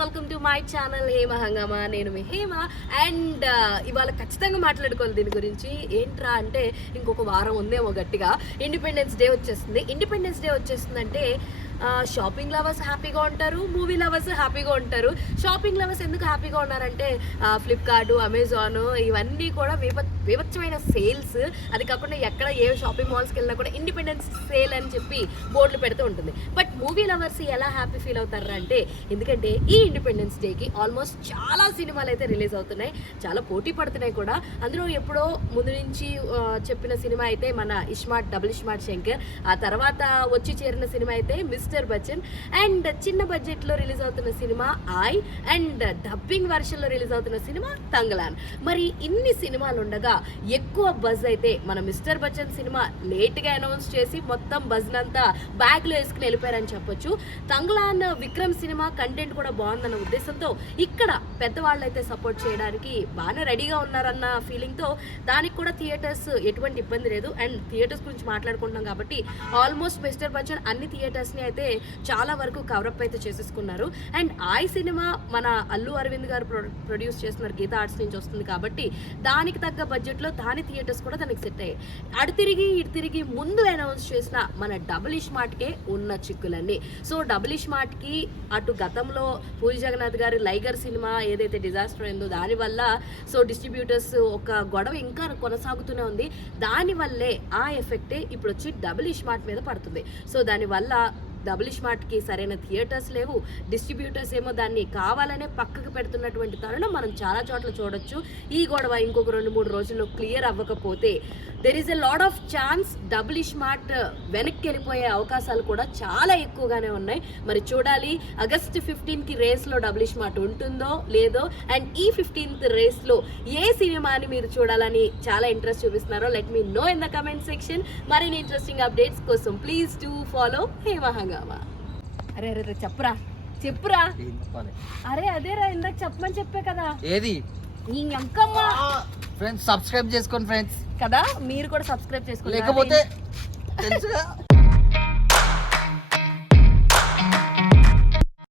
Welcome to my channel Hema హంగామా. నేను మీ Hema. And ఇవాళ ఖచ్చితంగా మాట్లాడుకోవాలి దీని గురించి. ఏంట్రా అంటే ఇంకొక వారం ఉందేమో గట్టిగా ఇండిపెండెన్స్ డే వచ్చేస్తుంది. ఇండిపెండెన్స్ డే వచ్చేస్తుందంటే షాపింగ్ లవర్స్ హ్యాపీగా ఉంటారు, మూవీ లవర్స్ హ్యాపీగా ఉంటారు. షాపింగ్ లవర్స్ ఎందుకు హ్యాపీగా ఉన్నారంటే ఫ్లిప్కార్ట్, అమెజాన్ ఇవన్నీ కూడా వివచ్చమైన సేల్స్. అది కాకుండా ఎక్కడ ఏ షాపింగ్ మాల్స్కి వెళ్ళినా కూడా ఇండిపెండెన్స్ సేల్ అని చెప్పి బోర్డులు పెడుతూ ఉంటుంది. బట్ మూవీ లవర్స్ ఎలా హ్యాపీ ఫీల్ అవుతారు అంటే ఎందుకంటే ఈ ఇండిపెండెన్స్ డేకి ఆల్మోస్ట్ చాలా సినిమాలు అయితే రిలీజ్ అవుతున్నాయి, చాలా పోటీ పడుతున్నాయి కూడా. అందులో ఎప్పుడో ముందు నుంచి చెప్పిన సినిమా అయితే మన ఇస్మార్ట్ డబుల్ ఇస్మార్ట్ శంకర్, ఆ తర్వాత వచ్చి చేరిన సినిమా అయితే మిస్టర్ బచ్చన్, అండ్ చిన్న బడ్జెట్లో రిలీజ్ అవుతున్న సినిమా ఐ, అండ్ డబ్బింగ్ వర్షన్లో రిలీజ్ అవుతున్న సినిమా తంగలాన్. మరి ఇన్ని సినిమాలు ఉండగా ఎక్కువ బజ్ అయితే మన మిస్టర్ బచ్చన్ సినిమా లేట్గా అనౌన్స్ చేసి మొత్తం బజ్నంతా బ్యాగ్లో వేసుకుని వెళ్ళిపోయారని చెప్పొచ్చు. తంగలాన్ విక్రమ్ సినిమా కంటెంట్ కూడా బాగుందన్న ఉద్దేశంతో ఇక్కడ పెద్దవాళ్ళు అయితే సపోర్ట్ చేయడానికి బాగానే రెడీగా ఉన్నారన్న ఫీలింగ్తో దానికి కూడా థియేటర్స్ ఎటువంటి ఇబ్బంది లేదు. అండ్ థియేటర్స్ గురించి మాట్లాడుకుంటున్నాం కాబట్టి ఆల్మోస్ట్ మిస్టర్ బచ్చన్ అన్ని థియేటర్స్ని అయితే చాలా వరకు కవరప్ అయితే చేసేసుకున్నారు. అండ్ ఐ సినిమా మన అల్లు అరవింద్ గారు ప్రొడ్యూస్ చేస్తున్నారు, గీతా ఆర్ట్స్ నుంచి వస్తుంది కాబట్టి దానికి తగ్గ బడ్జెట్లో దాని థియేటర్స్ కూడా దానికి సెట్ అయ్యాయి. అటు తిరిగి ముందు అనౌన్స్ చేసిన మన డబుల్ ఇస్మార్ట్కే ఉన్న చిక్కులన్నీ. సో డబుల్ ఇస్మార్ట్కి అటు గతంలో పూరి జగన్నాథ్ గారి లైగర్ సినిమా ఏదైతే డిజాస్టర్ అయిందో దానివల్ల సో డిస్ట్రిబ్యూటర్స్ ఒక గొడవ ఇంకా కొనసాగుతూనే ఉంది. దానివల్లే ఆ ఎఫెక్టే ఇప్పుడు వచ్చి డబుల్ ఇస్మార్ట్ మీద పడుతుంది. సో దానివల్ల డబుల్ ఇస్మార్ట్కి సరైన థియేటర్స్ లేవు, డిస్ట్రిబ్యూటర్స్ ఏమో దాన్ని కావాలనే పక్కకు పెడుతున్నటువంటి తరుణం మనం చాలా చోట్ల చూడొచ్చు. ఈ గొడవ ఇంకొక 2-3 రోజుల్లో క్లియర్ అవ్వకపోతే there is a lot of chance double iSmart వెనక్కి వెళ్ళిపోయే అవకాశాలు కూడా చాలా ఎక్కువగానే ఉన్నాయి. మరి చూడాలి ఆగస్ట్ 15కి రేస్లో డబుల్ ఇస్మార్ట్ ఉంటుందో లేదో, అండ్ ఈ 15th రేస్లో ఏ సినిమాని మీరు చూడాలని చాలా ఇంట్రెస్ట్ చూపిస్తున్నారో let me know in the comment section. మరిన్ని ఇంట్రెస్టింగ్ అప్డేట్స్ కోసం please do follow Hema Hungama. అరే అరే చెప్పురా. అరే అదేరా ఇందాక చెప్పమని చెప్పే కదా. ఏది ఈ అంకమ్మ ఫ్రెండ్స్ సబ్స్క్రైబ్ చేసుకోండి ఫ్రెండ్స్ కదా, మీరు కూడా సబ్స్క్రైబ్ చేసుకోండి లేకపోతే తెలుసుగా